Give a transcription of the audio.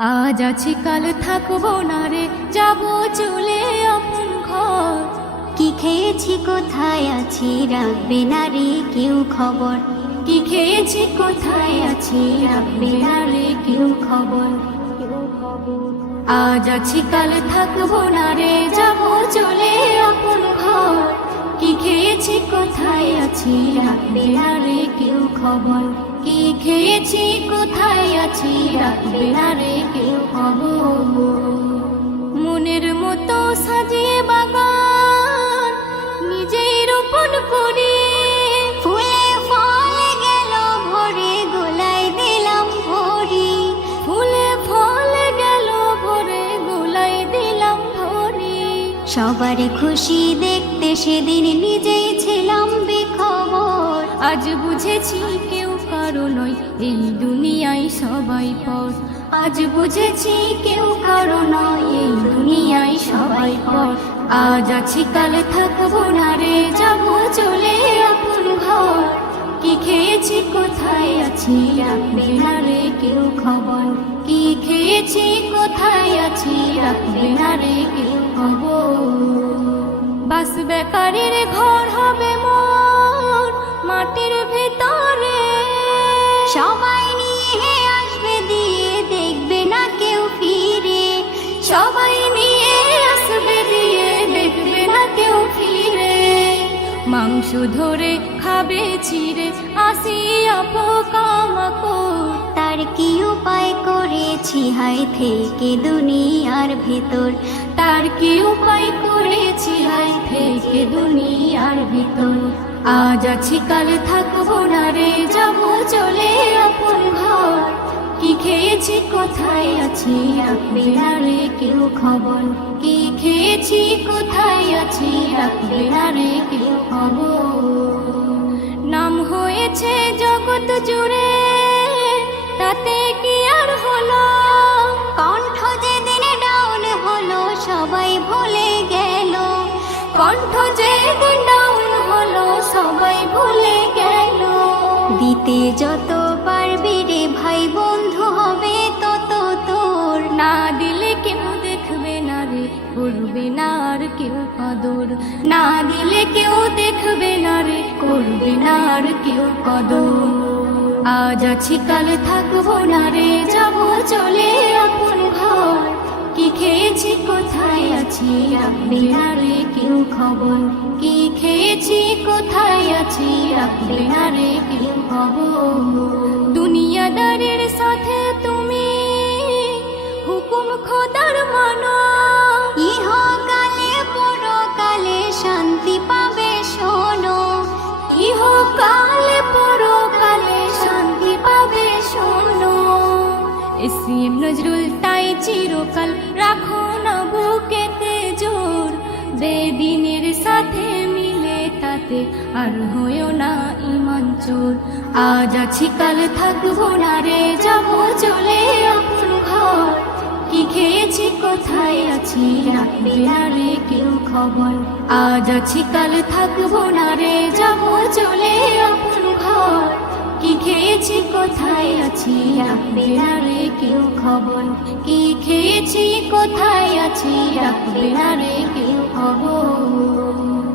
আজ আছি কাল থাকবো না রে, যাবো চলে আপন ঘর। কি খেয়েছি কোথায় আছি রাখবে না রে কেউ খবর। কি খেয়েছি কোথায় আছি রাখবে না রে কেউ খবর। আজ আছি কাল থাকবো না রে, যাবো চলে আপন ঘর। কি খেয়েছি কোথায় আছি রাখবে না রে কেউ খবর। কি খেয়েছি কোথায় আছি রাখবে না রে কেউ খবর। মনের মতো সাজিয়ে বাগান নিজেই রোপণ করি, ফুলে ফলে গেল ভরে গোলায় দিলাম ভরি। ফুলে ফলে গেল ভরে গোলাই দিলাম ভরি। সবার খুশি দেখতে সেদিন নিজেই ছিলাম বেখবর। আজ বুঝেছি কেউ কারো নয় এই দুনিয়ায় সবাই পর। আজ বুঝেছি কেউ কারো নয় এই দুনিয়ায় সবাই পর। আজ আছি কাল থাকবো না রে, যাবো চলে আপন ঘর। কি খেয়েছি কোথায় আছি রাখবে না রে কেউ খবর। কি খেয়েছি কোথায় আছি রাখবে না রে কেউ খবর। বাস বেকারের ঘর হবে মোর মাটির ভেতরে। সবাই নিয়ে আসবে দিয়ে দেখবে না কেউ ফিরে। সবাই নিয়ে আসবে দিয়ে দেখবে না কেউ ফিরে। মাংস ধরে খাবে চিড়ে আসিয়া পোকামাকড়। তার কি উপায় করেছি হাই থেকে দুনিয়ার ভেতর। তার কি উপায় করেছি হাই থেকে দুনিয়ার ভিতর। আজ আছি কাল থাকবো না রে, যাবো চলে আপন ঘর। কি খেয়েছি কোথায় আছি রাখবে না রে কেউ খবর। কি খেয়েছি কোথায় আছি রাখবে না রে কেউ খবর। নাম হয়েছে জগৎ জুড়ে তাতে কি আর হলো। কণ্ঠ যেদিন ডাউন হলো সবাই ভুলে গেল। কণ্ঠ যেদিন ডাউন হলো সবাই ভুলে গেল। দিতে যত পারবি রে ভাই বন্ধু হবে তত তোর। না দিলে কেউ দেখবে না রে, করবে না আর কেউ কদর। না দিলে কেউ দেখবে না রে, করবে না আর কেউ কদর। আজ আছি কাল থাকবো না রে, যাবো চলে আপন ঘর। কি খেয়েছি কোথায় আছি রাখবে না রে কেউ খবর। কি খেয়েছি কোথায় আছি রাখবে না রে কেউ খবর। দুনিয়াদারের সাথে তুমি হুকুম খোদার মানো। ইহকালে পরকালে শান্তি পাবে শোনো। ইহকালে পরকালে শান্তি পাবে শোনো। এসএম নজরুল তাই চিরকাল রাখো না বুকেতে জোর। বেদিনের সাথে মিলে তাতে আর হয়েও না ইমান চোর। আজ আছি কাল থাকবো না রে, যাবো চলে আপন ঘর। কি খেয়েছি কোথায় আছি রাখবে না রে কেউ খবর। আজ আছি কাল থাকবো না রে, যাবো চলে আপন ঘর। কি খেয়েছি কোথায় আছি রাখবে না রে কেউ খবর। কি খেয়েছি কোথায় আছি রাখবে না রে কেউ খবর।